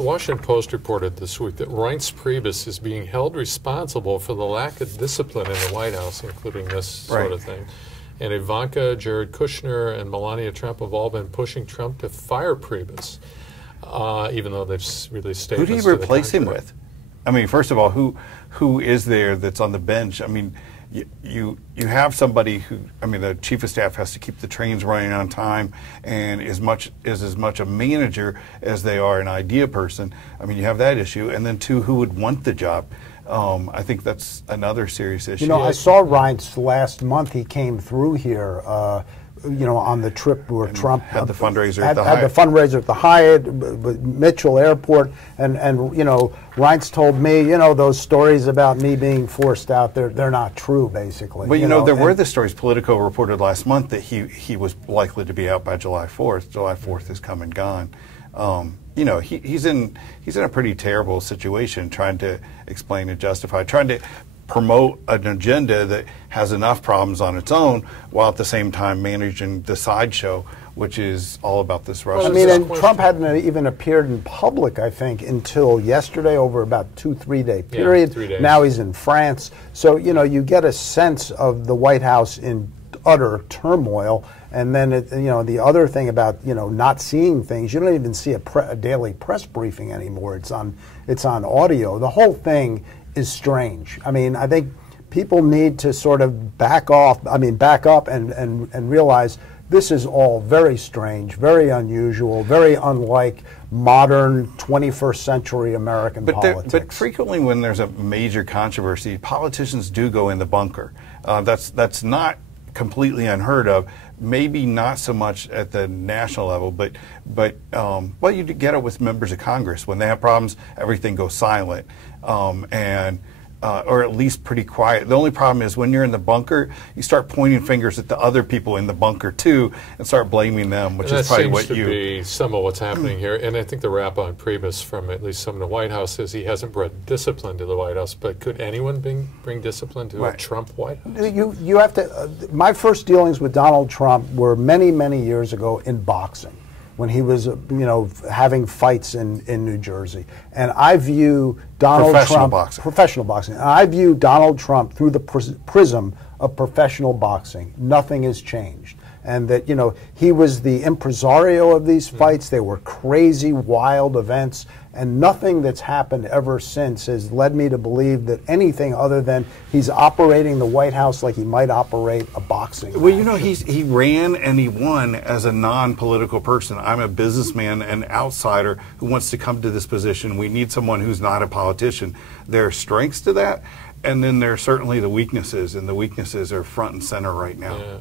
The Washington Post reported this week that Reince Priebus is being held responsible for the lack of discipline in the White House, including this sort of thing. And Ivanka, Jared Kushner, and Melania Trump have all been pushing Trump to fire Priebus, even though they've released statements. Who do you replace him with? I mean, first of all, who is there that's on the bench? I mean, you have somebody who, I mean, the chief of staff has to keep the trains running on time and is as much a manager as they are an idea person. I mean, you have that issue. And then two, who would want the job? I think that's another serious issue. You know, I saw Reince last month. He came through here, you know, on the trip where Trump had the fundraiser at the Hyatt. Had the fundraiser at the Hyatt, Mitchell Airport, and you know, Reince told me, you know, those stories about me being forced out, they're not true, basically. But you know, there were the stories. Politico reported last month that he was likely to be out by July 4th. July 4th is come and gone. You know, he's in a pretty terrible situation, trying to explain and justify, trying to promote an agenda that has enough problems on its own, while at the same time managing the sideshow, which is all about this Russian. Well, I mean, and Trump hadn't even appeared in public, I think, until yesterday, over about 2-3 day period. Yeah, 3 days. Now he's in France, so you know, you get a sense of the White House in utter turmoil. And then, you know, the other thing about, you know, not seeing things, you don't even see a daily press briefing anymore. It's on audio. The whole thing is strange. I mean, I think people need to sort of back up and realize this is all very strange, very unusual, very unlike modern 21st century American politics. But frequently when there's a major controversy, politicians do go in the bunker. That's not completely unheard of. Maybe not so much at the national level, but well, you get it with members of Congress. When they have problems, everything goes silent, or at least pretty quiet. The only problem is when you're in the bunker, you start pointing fingers at the other people in the bunker too, and start blaming them, which is probably what you. That seems to be some of what's happening here. And I think the rap on Priebus from at least some of the White House is he hasn't brought discipline to the White House. But could anyone bring discipline to a Trump White House? You have to. My first dealings with Donald Trump were many years ago in boxing, when he was, you know, having fights in New Jersey. And I view Donald Trump... Professional boxing. And I view Donald Trump through the prism of professional boxing. Nothing has changed. And that, you know, he was the impresario of these fights. They were crazy, wild events. And nothing that's happened ever since has led me to believe that anything other than he's operating the White House like he might operate a boxing match. Well, you know, he ran and he won as a non-political person. I'm a businessman, an outsider who wants to come to this position. We need someone who's not a politician. There are strengths to that, and then there are certainly the weaknesses, and the weaknesses are front and center right now. Yeah.